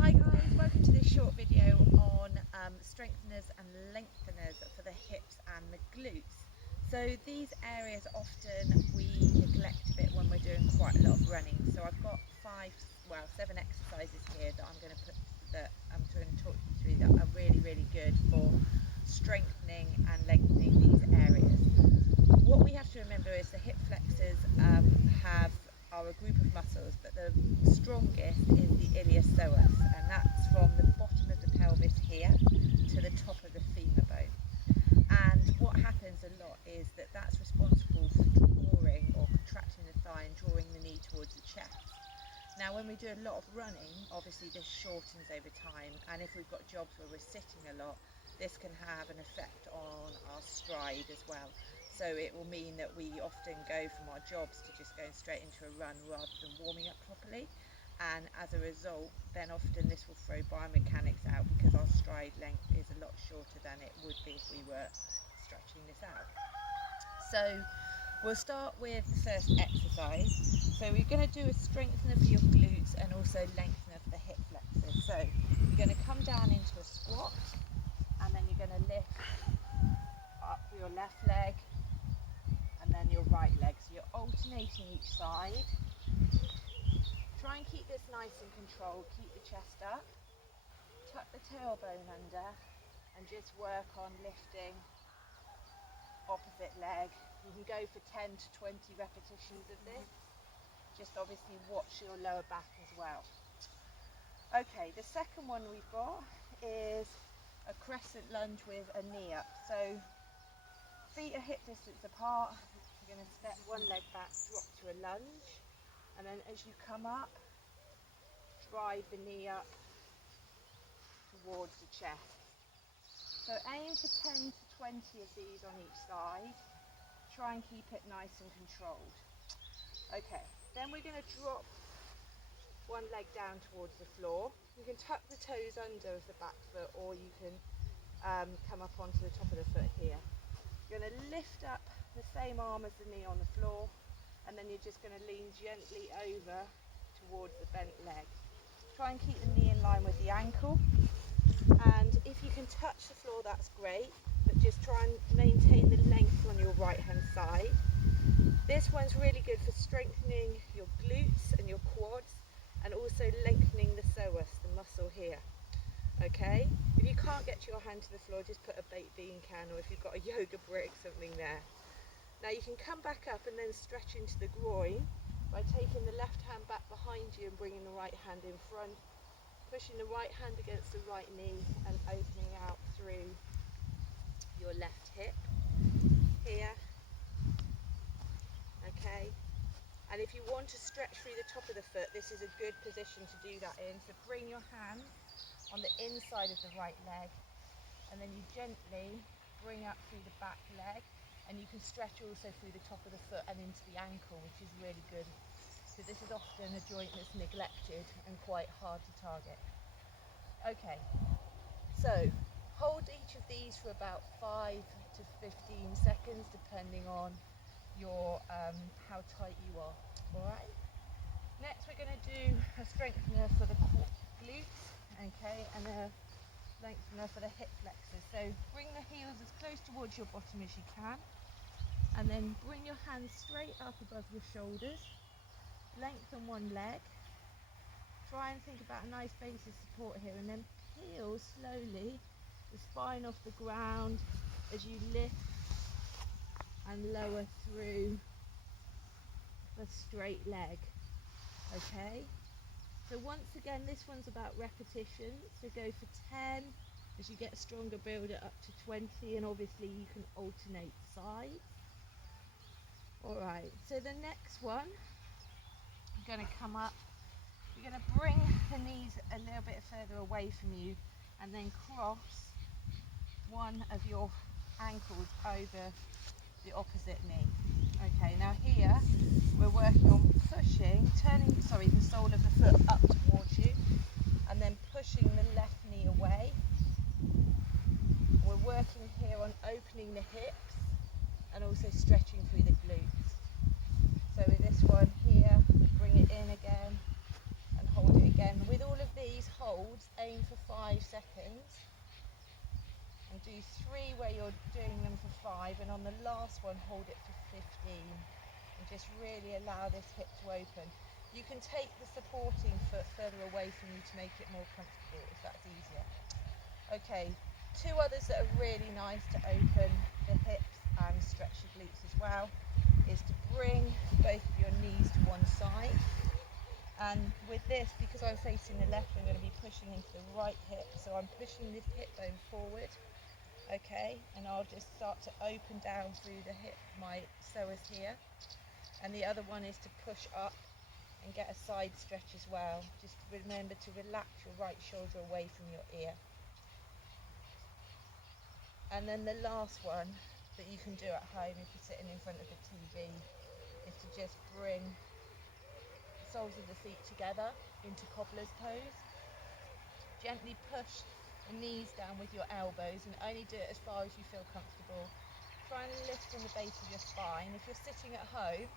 Hi guys, welcome to this short video on strengtheners and lengtheners for the hips and the glutes. So these areas often we neglect a bit when we're doing quite a lot of running. So I've got 7 exercises here that I'm going to talk you through that are really good for strengthening and lengthening these areas. What we have to remember is the hip flexors are a group of muscles, but the strongest is the iliopsoas, and that's from the bottom of the pelvis here to the top of the femur bone. And what happens a lot is that that's responsible for drawing or contracting the thigh and drawing the knee towards the chest. Now when we do a lot of running, obviously this shortens over time, and if we've got jobs where we're sitting a lot, this can have an effect on our stride as well. So it will mean that we often go from our jobs to just going straight into a run rather than warming up properly. And as a result, then often this will throw biomechanics out because our stride length is a lot shorter than it would be if we were stretching this out. So we'll start with the first exercise. So we're going to do a strengthener for your glutes and also lengthener for the hip flexors. So you're going to come down into a squat, and then you're going to lift up your left leg and then your right leg. So you're alternating each side. Try and keep this nice and controlled. Keep the chest up. Tuck the tailbone under and just work on lifting opposite leg. You can go for 10 to 20 repetitions of this. Just obviously watch your lower back as well. Okay, the second one we've got is a crescent lunge with a knee up. So feet are hip distance apart. You're going to step one leg back, drop to a lunge, and then as you come up, drive the knee up towards the chest. So aim for 10 to 20 of these on each side. Try and keep it nice and controlled. Okay, then we're going to drop one leg down towards the floor. You can tuck the toes under of the back foot, or you can come up onto the top of the foot here. You're going to lift up the same arm as the knee on the floor, and then you're just going to lean gently over towards the bent leg. Try and keep the knee in line with the ankle, and if you can touch the floor, that's great, but just try and maintain the length on your right hand side. This one's really good for strengthening your glutes and your quads, and also lengthening the psoas, the muscle here. Okay, if you can't get your hand to the floor, just put a baked bean can, or if you've got a yoga brick, something there. Now you can come back up and then stretch into the groin by taking the left hand back behind you and bringing the right hand in front, pushing the right hand against the right knee and opening out through your left hip here. Okay, and if you want to stretch through the top of the foot, this is a good position to do that in. So bring your hand on the inside of the right leg, and then you gently bring up through the back leg, and you can stretch also through the top of the foot and into the ankle, which is really good, because this is often a joint that's neglected and quite hard to target. Okay, so hold each of these for about 5 to 15 seconds depending on your how tight you are. All right, next we're going to do a strengthener for the glutes, okay, and a lengthener for the hip flexors. So bring the heels as close towards your bottom as you can, and then bring your hands straight up above your shoulders. Lengthen one leg. Try and think about a nice base of support here, and then peel slowly the spine off the ground as you lift and lower through the straight leg. Okay, so once again, this one's about repetition, so go for 10. As you get stronger, build it up to 20, and obviously you can alternate sides. Alright, so the next one, you're going to come up, you're going to bring the knees a little bit further away from you, and then cross one of your ankles over the opposite knee. Okay, now here we're working on turning the sole of the foot up towards you, and then pushing the left knee away. We're working here on opening the hips and also stretching through the glutes. So with this one here, bring it in again and hold it again. With all of these, hold do 3 where you're doing them for 5, and on the last one hold it for 15, and just really allow this hip to open. You can take the supporting foot further away from you to make it more comfortable if that's easier. Okay, 2 others that are really nice to open the hips and stretch your glutes as well is to bring both of your knees to one side. And with this, because I'm facing the left, I'm going to be pushing into the right hip. So I'm pushing this hip bone forward, okay? And I'll just start to open down through the hip, my psoas here. And the other one is to push up and get a side stretch as well. Just remember to relax your right shoulder away from your ear. And then the last one that you can do at home if you're sitting in front of the TV is to just bring soles of the feet together into cobbler's pose. Gently push the knees down with your elbows and only do it as far as you feel comfortable. Try and lift from the base of your spine. If you're sitting at home,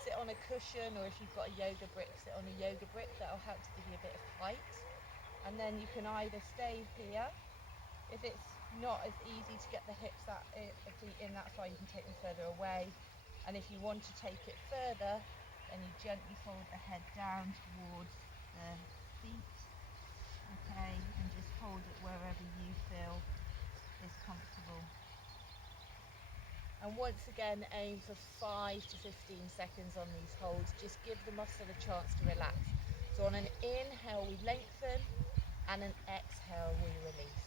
sit on a cushion, or if you've got a yoga brick, sit on a yoga brick. That'll help to give you a bit of height. And then you can either stay here. If it's not as easy to get the feet in that far, you can take them further away. And if you want to take it further, then you gently fold the head down towards the feet, okay, and just hold it wherever you feel is comfortable. And once again, aim for 5 to 15 seconds on these holds. Just give the muscle a chance to relax. So on an inhale, we lengthen, and an exhale, we release.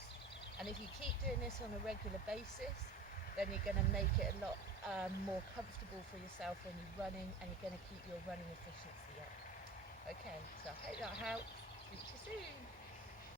And if you keep doing this on a regular basis, then you're going to make it a lot more comfortable for yourself when you're running, and you're going to keep your running efficiency up. Okay, so I hope that helps. Speak to you soon.